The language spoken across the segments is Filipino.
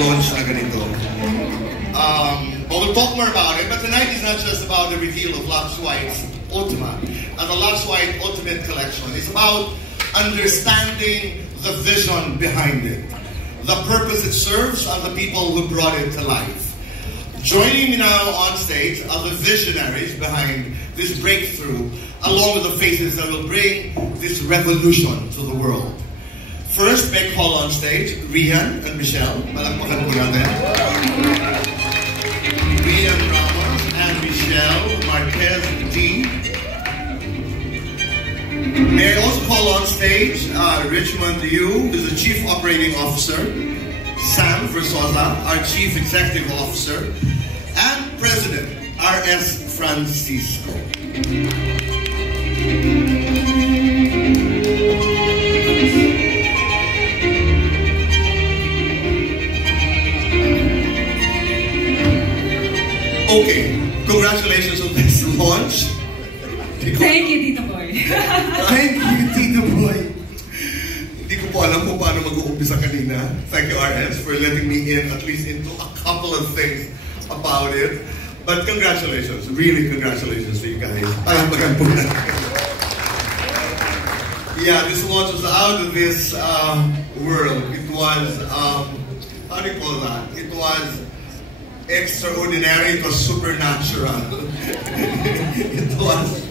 launch na ganito. But we'll talk more about it. But tonight is not just about the reveal of Lux White's Ultima, the Lux White Ultimate Collection. It's about understanding the vision behind it, the purpose it serves, and the people who brought it to life. Joining me now on stage are the visionaries behind this breakthrough, along with the faces that will bring this revolution to the world. First, may call on stage Rian and Michelle. Malakpakan po natin. Rian Ramos and Michelle Marquez D. May I also call on stage Richmond Liu, who is the Chief Operating Officer, Sam Versosa, our Chief Executive Officer, and President R.S. Francisco. Okay, congratulations on this launch. Thank you, Tito Boy. Thank you, Tito Boy. Hindi ko po alam kung paano mag-uumpisa kanina. Thank you, RS, for letting me in at least into a couple of things about it. But congratulations, really congratulations to you guys. Palakpakan po natin. Yeah, this launch was out of this world. It was, how do you call that? It was extraordinary, it was supernatural. It was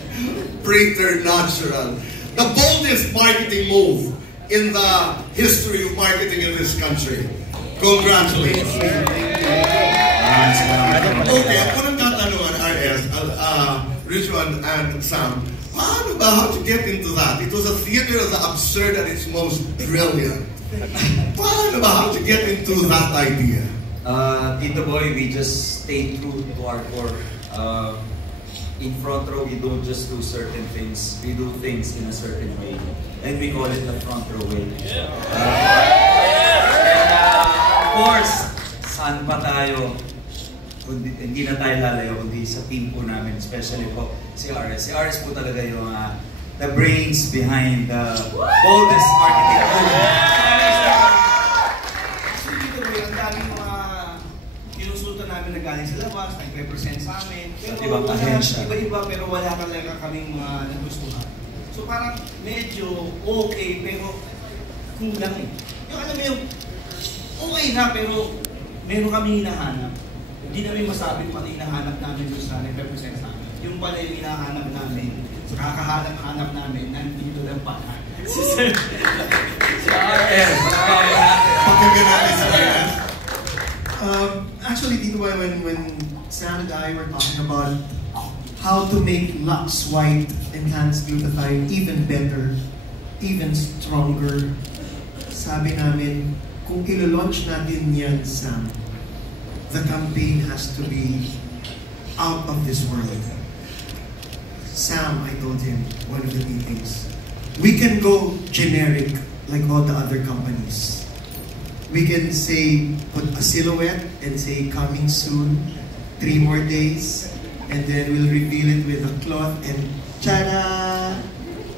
preternatural. The boldest marketing move in the history of marketing in this country. Congratulations. Okay, ako nang tatanungan, RS, Richmond and Sam, paano ba, how to get into that? It was a theater of the absurd at its most brilliant. Paano ba, how to get into that idea? Tito Boy, we just stay true to our core. In front row, we don't just do certain things. We do things in a certain way. And we call it the front row way. Of course, saan pa tayo? Hindi na tayo lalayo, kundi sa team po namin, especially po si RS. Si RS po talaga yung the brains behind the boldest marketing move. Na galing sa labas, nag-represent sa amin. Pero iba-iba, pero wala talaga kaming mga nagustuhan. So parang medyo okay, pero kulang eh. Yung alam mo yung okay na, pero meron kami hinahanap. Hindi namin masabi kung ano hinahanap namin doon sa nag-represent sa amin. Yung pala yung hinahanap namin, sa kakahanap-hanap namin, nandito lang pala. Si Sir. Si RS. Pagkagan natin sa RS. Actually, Tito Boy, when Sam and I were talking about how to make Lux White Enhanced Glutathione even better, even stronger, sabi namin, kung ilo-launch natin yan, Sam, the campaign has to be out of this world. Sam, I told him, one of the meetings, we can go generic like all the other companies. We can say, put a silhouette and say, coming soon, 3 more days, and then we'll reveal it with a cloth and ta-da!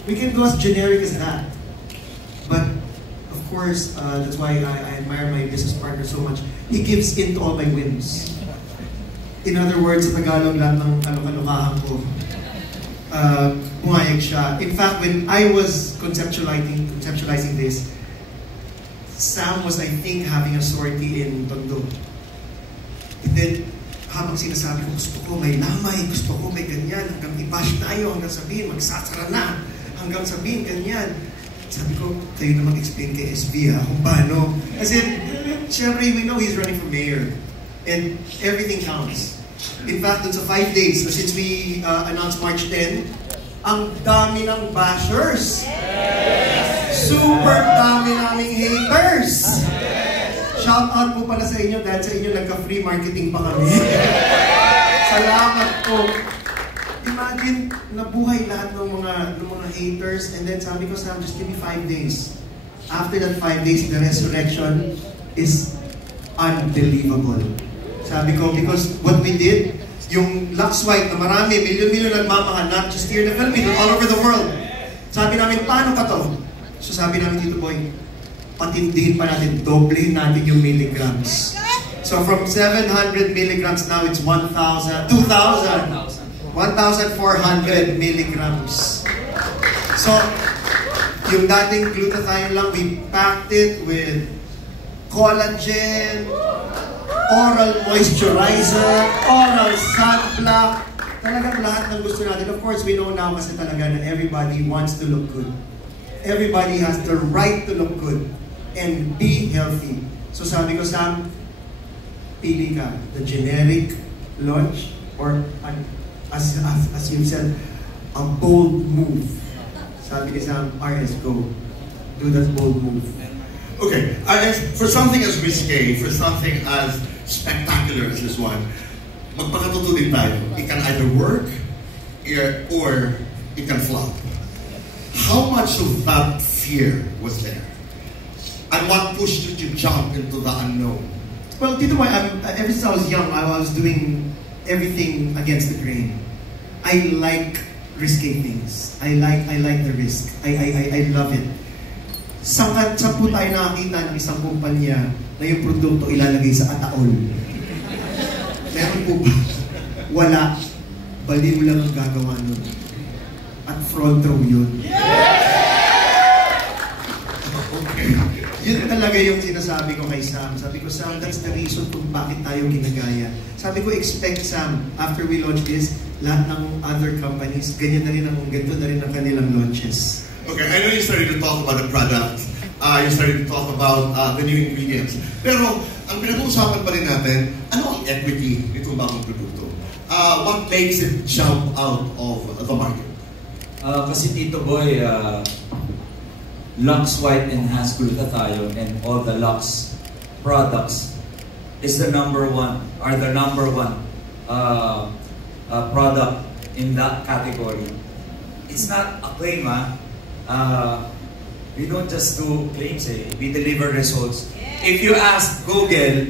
We can go as generic as that. But, of course, that's why I admire my business partner so much. He gives in to all my whims. In other words, sa Tagalog, lahat ng kalukalukahan ko, pumayag siya. In fact, when I was conceptualizing this, Sam was, I think, having a sortie in Tondo. And then, habang sinasabi ko, gusto ko may lamay, gusto ko may ganyan, hanggang i-bash tayo, hanggang sabihin, magsasara na, hanggang sabihin, ganyan. Sabi ko, kayo na mag-explain kay SB kung paano. Kasi, syempre, we know he's running for mayor. And everything counts. In fact, dun sa 5 days, so since we announced March 10, ang dami ng bashers. Super dami naming haters. Shout out po pala sa inyo dahil sa inyo nagka-free marketing pa kami. Salamat po. Imagine, nabuhay lahat ng mga haters, and then sabi ko, Sam, just give me 5 days. After that 5 days, the resurrection is unbelievable. Sabi ko, because what we did, yung Lux White na marami, milyon-milyon nagmamahal, not just here in the Philippines, but all over the world. Sabi namin, paano ka to? So sabi namin, Tito Boy, patindihin pa natin, doblehin natin yung milligrams. So from 700 milligrams now, it's 1,400 milligrams. So, yung dating glutathione lang, we packed it with collagen, oral moisturizer, oral sunblock, talagang lahat ng gusto natin. Of course, we know now kasi talaga na everybody wants to look good. Everybody has the right to look good and be healthy. So sabi ko, Sam, pili ka, the generic launch or as you said, a bold move. Sabi ni Sam, RS, go. Do that bold move. Okay, for something as risque, for something as spectacular as this one, magpakatuto din tayo. It can either work or it can flop. How much of that fear was there? And what pushed you to jump into the unknown? Well, Tito Boy, ever since I was young, I was doing everything against the grain. I like risky things. I like the risk. I love it. Saan po tayo nakakita ng isang kumpanya na yung produkto ilalagay sa ataol? Meron po ba? Wala. Baliw lang ang gagawa nun. At front row yun. Okay. Yun talaga yung sinasabi ko kay Sam. Sabi ko, Sam, that's the reason kung bakit tayo ginagaya. Sabi ko, expect, Sam, after we launch this, lahat ng other companies, ganyan na rin ganito na rin ang kanilang launches. Okay, I know you started to talk about the product. You started to talk about the new ingredients. Pero, ang pinag-uusapan pa rin natin, ano ang equity nitong bagong produkto? What makes it jump out of the market? Kasi Tito Boy, Lux White Enhanced Glutathione and all the Lux products is the number one product in that category. It's not a claim, we don't just do claims, we deliver results. If you ask Google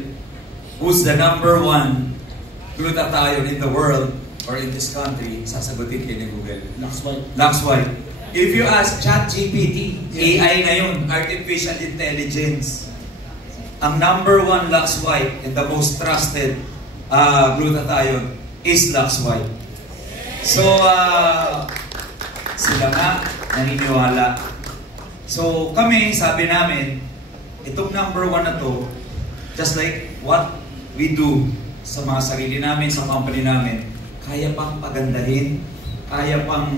who's the number one glutathione in the world or in this country, sasagutin kayo ni Google. Lux White. If you ask ChatGPT, AI ngayon, Artificial Intelligence, ang number one Lux White and the most trusted glutathione is Lux White. So, sila nga naniniwala. So, kami, sabi namin, itong number one na to, just like what we do sa mga sarili namin, sa company namin, kaya pang pagandahin, kaya pang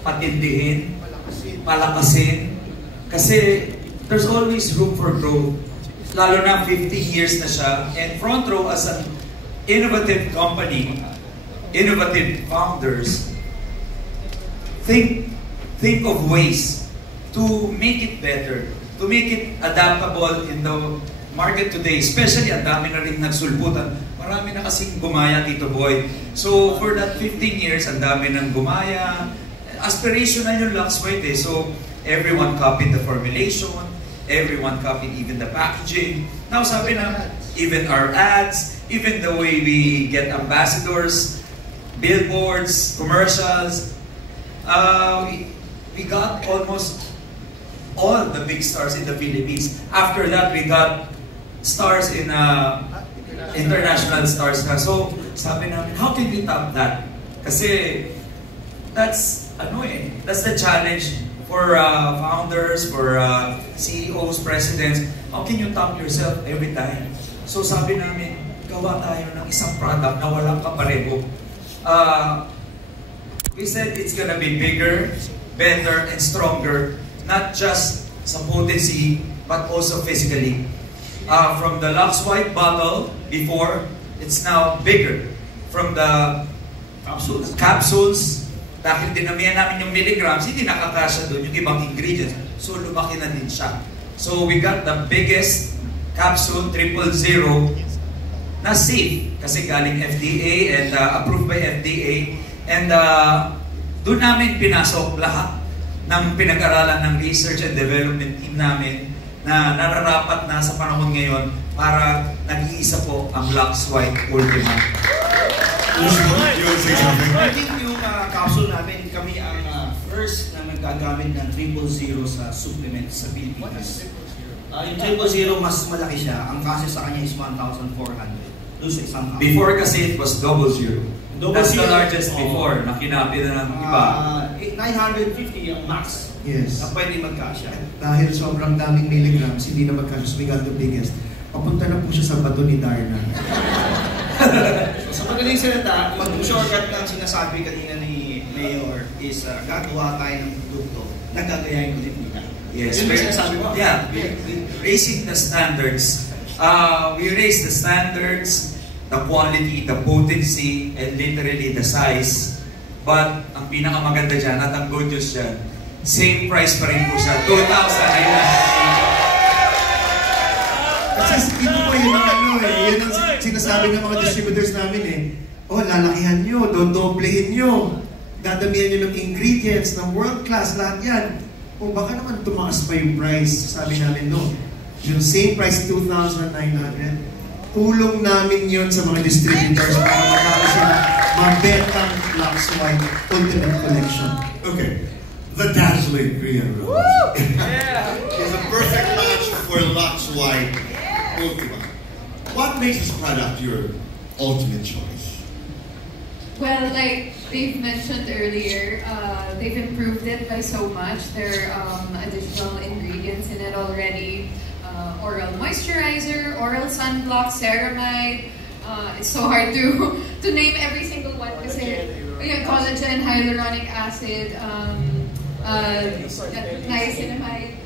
patindihin, palakasin. Kasi there's always room for growth. Lalo na 50 years na siya. And Front Row as an innovative company, innovative founders, think of ways to make it better, to make it adaptable in the market today. Especially, ang dami na rin nagsulputan. Marami na kasing gumaya, Tito Boy. So, for that 15 years, ang dami nang gumaya. Aspirational yung Lux White eh. So, everyone copied the formulation, everyone copied even the packaging. Now, sabi na, even our ads, even the way we get ambassadors, billboards, commercials, we got almost all the big stars in the Philippines. After that, we got stars in international stars na. So, sabi namin, how can we top that? Kasi, that's the challenge for founders, for CEOs, presidents. How can you top yourself every time? So sabi namin, gawa tayo ng isang product na walang kapareho. We said it's gonna be bigger, better, and stronger, not just sa potency, but also physically. From the Lux White bottle before, it's now bigger. From the capsules, dahil dinamihan namin yung milligrams, hindi nakakasya doon yung ibang ingredients. So, lumaki na din siya. So, we got the biggest capsule, 000, na safe. Kasi galing FDA and approved by FDA. And doon namin pinasok lahat ng pinag-aralan ng research and development team namin na nararapat na sa panahon ngayon para nag-iisa po ang Lux White Ultima. I think yung capsule namin, kami ang first na nagagamit ng 000 sa supplement sa Pilipinas. Yung 000 mas malaki siya. Ang kasi sa kanya is 1,400. Doon sa isang cup. Before kasi it was 00. That's the largest Oo. before, na kinapi na ng iba. 950 yung max. Yes. Na pwede magkasya. Dahil sobrang daming milligrams, hindi na magkasya, so we got the biggest. Papunta na po siya sa bato ni Darna. So, sa magaling salita, mag-shortcut ng sinasabi kanina ni Mayor is gagawa tayo ng produkto na gagayahin ulit nila. Yes, Yun yung sinasabi mo? yeah, raising the standards. We raise the standards, the quality, the potency, and literally the size. But ang pinakamaganda dyan at ang good news dyan, same price pa rin po siya, 2,000 Kasi ito po yun ang yun ang sinasabi ng mga distributors namin eh. Oh, lalakihan nyo, dodoblehin nyo, dadamihan nyo ng ingredients, ng world class, lahat yan. O baka naman tumaas pa yung price. Sabi namin, no. Yung same price, 2,900. Tulong namin yun sa mga distributors para magkakaroon sila mabentang Lux White Ultimate Collection. Okay. The dazzling Rian Rose is a perfect match for Lux White Ultima. What makes this product your ultimate choice? Well, like they've mentioned earlier, they've improved it by so much. There are additional ingredients in it already. Oral moisturizer, oral sunblock, ceramide. It's so hard to name every single one kasi collagen, hyaluronic acid, niacinamide,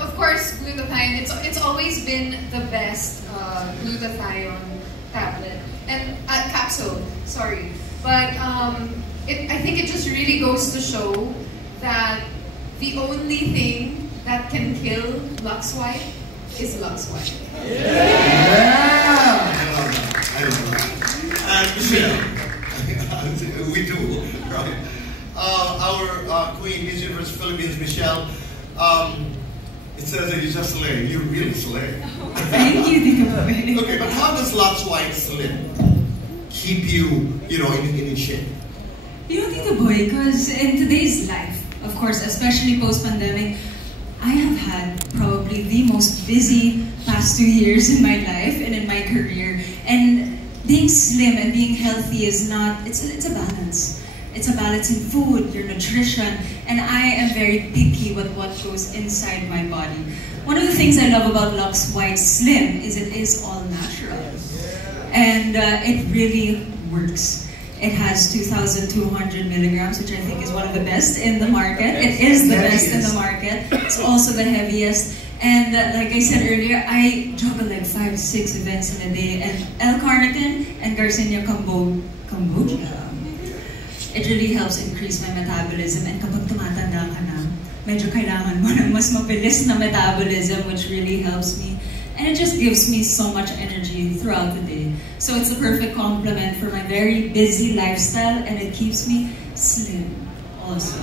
of course glutathione. It's always been the best glutathione tablet and capsule. Sorry, but I think it just really goes to show that the only thing that can kill Lux White is Lux White. Yeah! I love that. And Michelle, we do, right? Our Queen, Miss Universe Philippines, Michelle, it says that you just slay. You really slay. Thank you, Tito Boy. Okay, but how does Lux White Slim keep you, in shape? You know, Tito Boy, because in today's life, of course, especially post-pandemic, I have had probably the most busy past 2 years in my life and in my career. And being slim and being healthy is not, it's a balance. It's a balance in food, your nutrition, and I am very picky with what goes inside my body. One of the things I love about Lux White Slim is it is all natural. And it really works. It has 2,200 milligrams, which I think is one of the best in the market. It is the best in the market. It's also the heaviest. And like I said earlier, I juggle like 5 to 6 events in a day. And L-carnitine and Garcinia kombucha. It really helps increase my metabolism. And kapag tumatanda ka na, medyo kailangan mo ng mas mabilis na metabolism, which really helps me. And it just gives me so much energy throughout the day. So it's the perfect complement for my very busy lifestyle, and it keeps me slim also.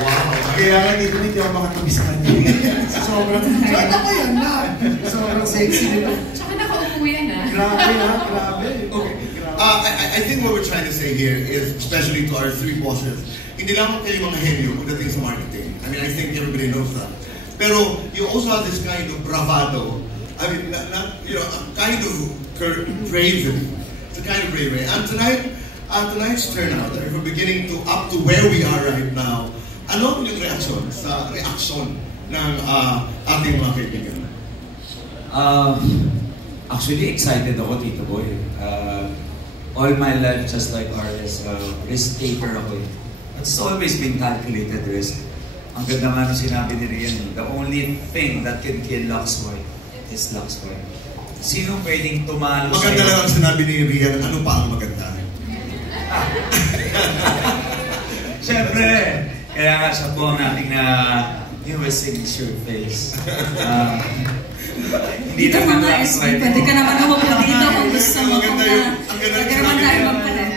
Wow! Kaya nga hindi ako makatabi sa kanya. Sobrang, ano ba yan na? Sobrang sexy nito. Tsaka nakaupo yan ah. Grabe ha, grabe. Okay. I think what we're trying to say here is, especially to our three bosses, hindi lamang kayo mga henyo pagdating sa marketing. I mean, I think everybody knows that. Pero you also have this kind of bravado. I mean, a kind of bravery. It's a kind of bravery. And tonight's turnout, from beginning to up to where we are right now, ano yung reaction ng ating mga kaibigan? Actually, excited ako, Tito Boy. All my life, just like RS, risk taker ako. It's always been calculated risk. Ang ganda nga nung sinabi ni Rian, the only thing that can kill Lux White is Lux White. Sino pwedeng tumalo sa'yo? Maganda lang ang sinabi ni Rian, ano pa ang maganda? Siyempre, kaya nga siya po ang ating newest signature face. Hindi Dito naman mga Lux SB, White. pwede ka naman umupo dito kung gusto mo. Ang ganda Pwede naman tayo magpalit.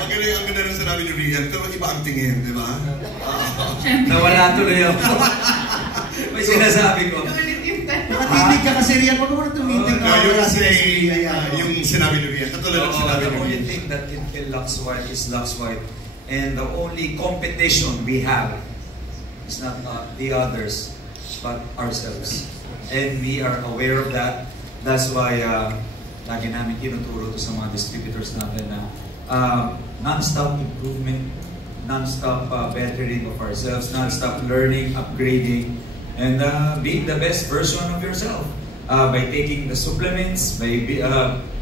Ang ganda ng sinabi ni Rian, pero iba ang tingin, di ba? Nawala tuloy ako. May sinasabi ko. Nakatinig ka kasi Rian, wag mo na tumitig ka. Yung sinabi ni Rian, katulad ng sinabi The ni only Rian. thing that can kill Lux White is Lux White. And the only competition we have is not the others, but ourselves. And we are aware of that. That's why lagi namin tinuturo to sa mga distributors natin na non-stop improvement, non-stop bettering of ourselves, non-stop learning, upgrading, and being the best version of yourself. By taking the supplements, by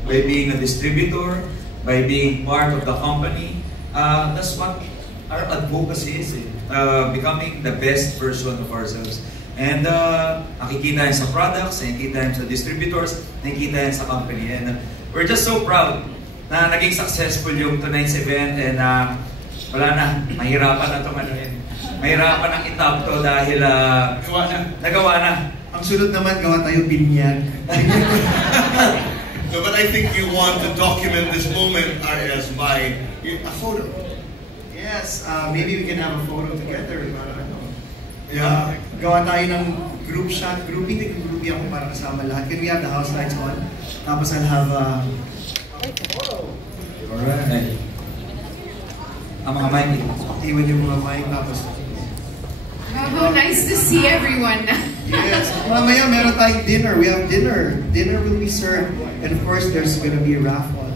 being a distributor, by being part of the company. That's what our advocacy is, becoming the best version of ourselves. And nakikita yan sa products, nakikita yan sa distributors, nakikita yan sa company. And we're just so proud na naging successful yung tonight's event, and wala na, mahirapan na ito manuhin. Mahirapan ang itap to dahil nagawa na. Ang sunod naman, gawa tayo binyag. No, but I think you want to document this moment, Arias, by a photo. Yes, maybe we can have a photo together. Yeah. Gawa tayo ng group shot, grouping ako para kasama lahat. Can we have the house lights on? Tapos I'll have photo. Alright. Ang mga mic. Iwan yung mga mic, tapos Oh, nice to see everyone. yes. Mamaya meron tayong dinner. We have dinner. Dinner will be served. And of course, there's gonna be a raffle.